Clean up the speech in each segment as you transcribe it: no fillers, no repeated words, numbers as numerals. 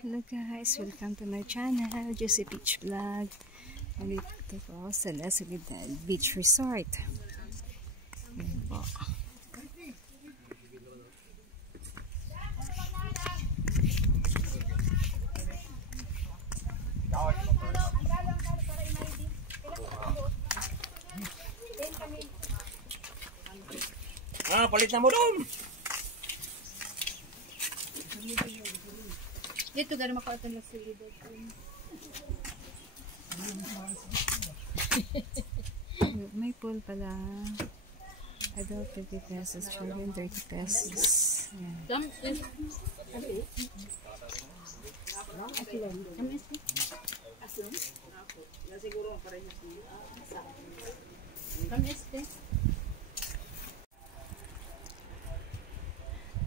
Hello guys, welcome to my channel, Juicy Beach Vlog. Nandito po sa La Soledad Beach Resort. Ayan po. Palit na mo doon! Dito gano'n makautan na sila dito. May pool pala. Adult 50 pesos, children 30 pesos. Ayan.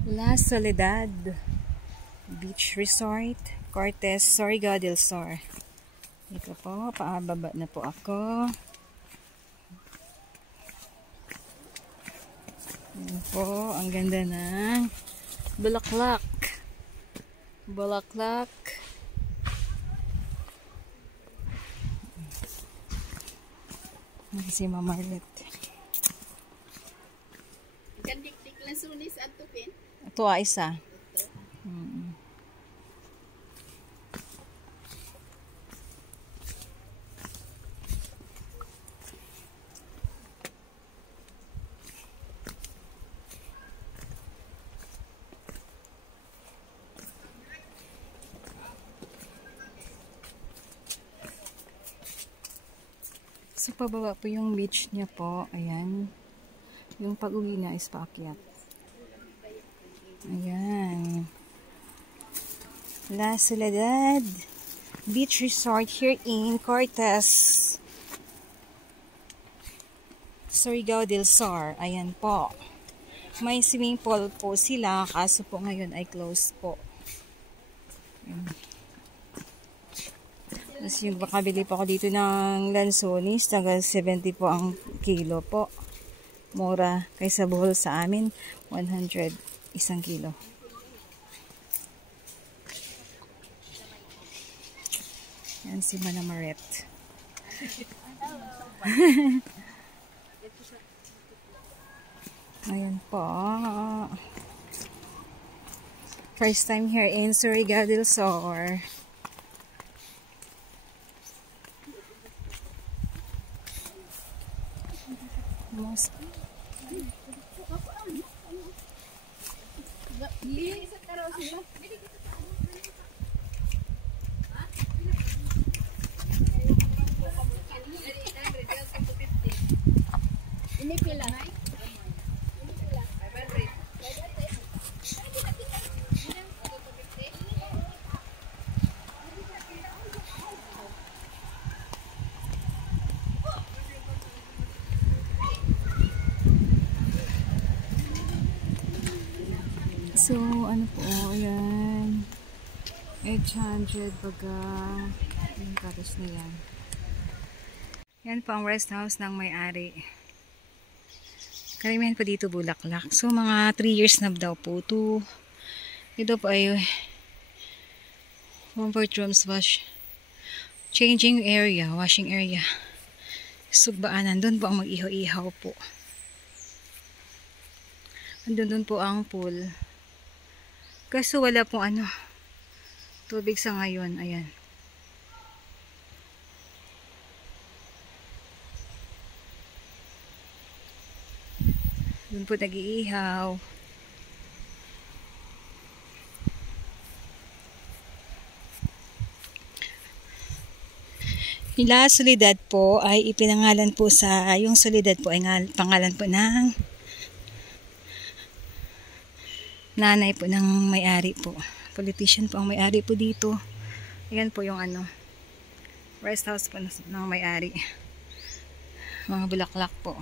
La Soledad Beach Resort, Cortez, Surigao del Sur. Dito po, paababa na po ako. Ayan po, ang ganda ng bulaklak. Bulaklak. Si Mama Marlet. Kandik-dik lang sunis at tupin. Ito isa. So, pababa po yung beach niya po. Ayan. Yung pag-uwi na is paakyat. Ayan. La Soledad Beach Resort here in Cortez, Surigao del Sur. Ayan po. May swimming pool po sila. Kaso po ngayon ay closed po. Ayan. Tapos yung makabili po ako dito ng lansonis, tagal 70 po ang kilo po. Mura kaysa buhol sa amin, 100 isang kilo. Yan si Manamaret. Ayan po. First time here in Surigao del Sur. Ini pila. So, ano po, ayan. 800 baga. Yung karos na yan. Yan po ang rest house ng may-ari. Karamihan po dito bulaklak. So, mga 3 years na daw po ito. Ito po ay comfort rooms, changing area, washing area. Sugbaanan. Doon po ang mag-ihaw-ihaw po. Andun po ang pool. Kaso wala pong tubig sa ngayon. Ayan. Doon po nag-iihaw. La Soledad po ay ipinangalan po yung Soledad po ay pangalan po ng nanay po ng may-ari po. Politician po ang may-ari po dito. Ayan po yung rest house po ng may-ari. Mga bulaklak po.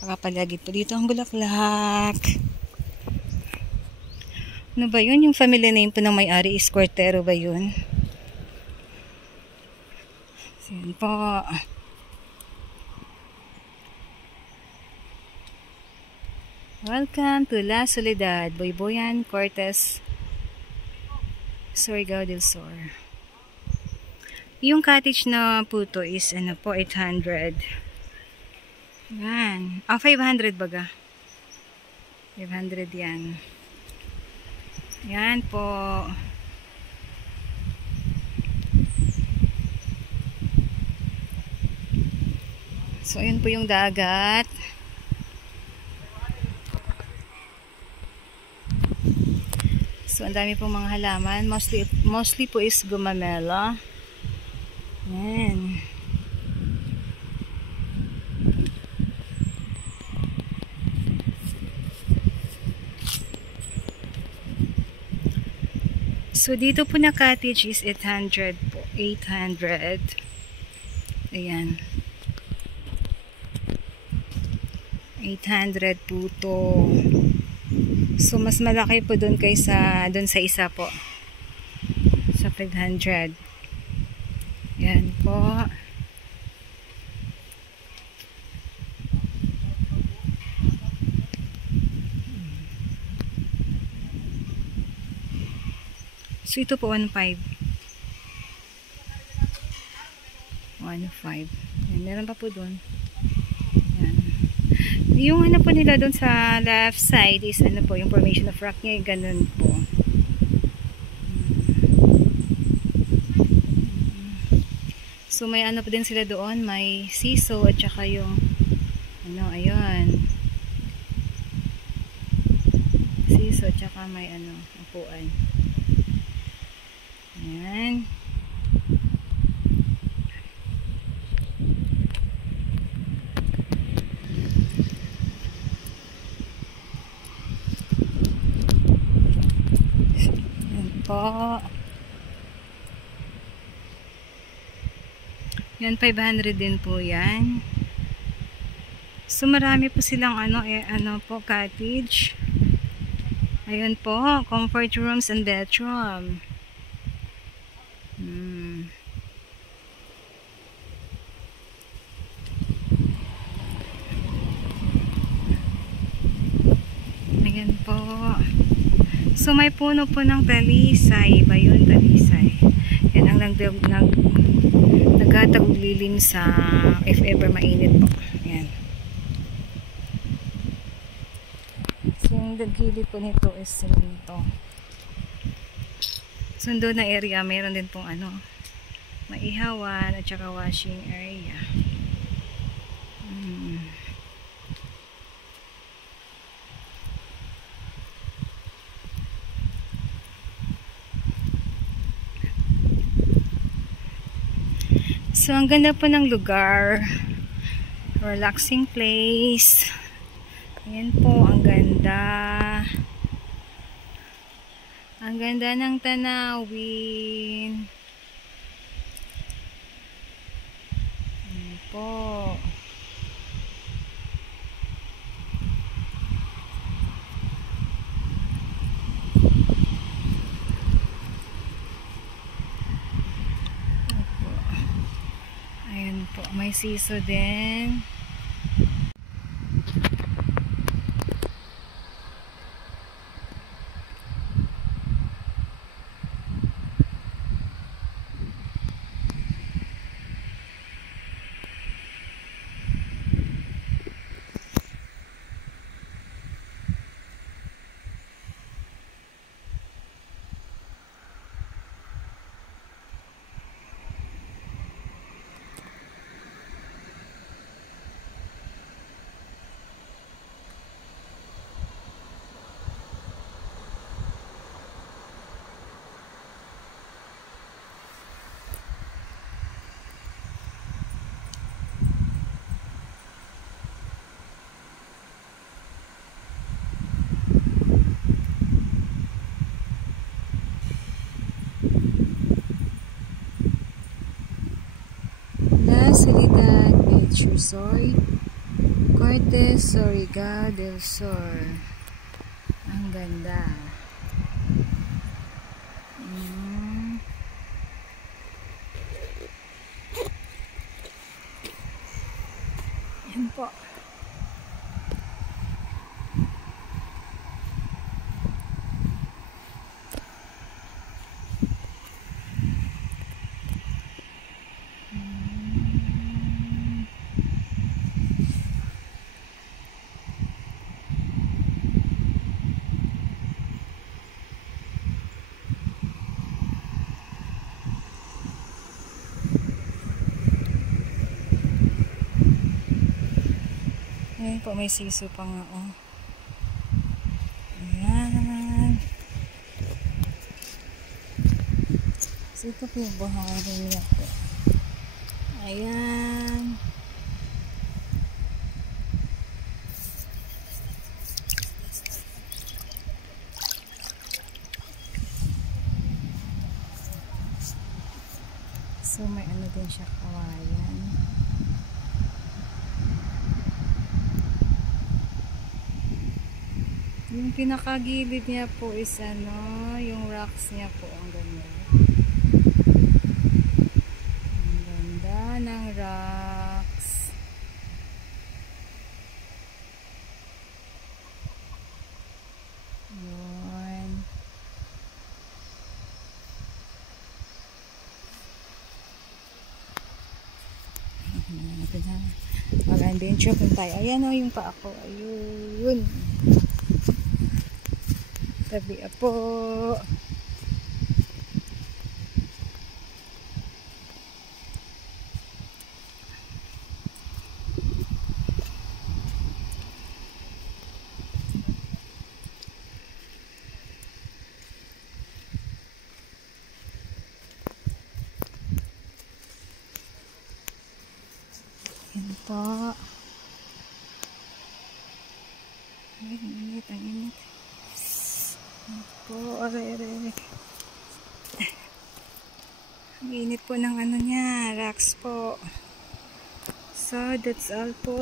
Nakapalagid po dito ang bulaklak. Ano ba yun? Yung family name po ng may-ari is Cortero ba yun? Ayan po. Welcome to La Soledad, Boyboyan, Cortez, Surigao del Sur. Yung cottage na puto is ano po, 800. Yan. 500 baga. 500 yan. Yan po. So, ayun po yung dagat. So, ang dami pong mga halaman. Mostly po is gumamela. Yan. So, dito po na cottage is 800 po. 800. Ayan. 800 po to. So, mas malaki po dun kaysa dun sa isa po. Sa 500. Yan po. So, ito po 1.5. 1.5. Yan, meron pa po dun. Yan. Yung ano po nila dun sa left side is ano po, yung formation of rock niya, ganun po. So, may ano po din sila doon, may siso at saka yung ano, ayun. Siso at saka may ano, upuan. Ayan. Po. Yan, 500 din po yan. So, marami po silang ano po, cottage. Ayun po, comfort rooms and bedroom. Ayan po. So, may puno po ng talisay. Ba yun, talisay? Yan ang nagkatagulilim sa if ever mainit po. Yan. So, yung gilid po nito is simento. Sundo na area, mayroon din pong ano, maihawan at saka washing area. So, ang ganda po ng lugar. Relaxing place. Ayan po, ang ganda. Ang ganda ng tanawin. Ayan po. Ayan po, may siso din. La Soledad Beach Resort, Cortes, Surigao del Sur. Ang ganda. Yan po. Ayan po, may siso pa nga, oh. Ayan. So, ito po yung buhangin niya po. Ayan. So, may ano din siya, kawayan. Yung pinakagilid niya po is ano, yung rocks niya po, ang ganda. Ang ganda ng rocks. Yun. Mag-adventure po tayo. Ayan o, yung pa ako. Ayun. Tabi po. Yan po. Ay, ang init, ang init. Yan po, aray. Ang init po ng ano niya, rocks po. So, that's all po.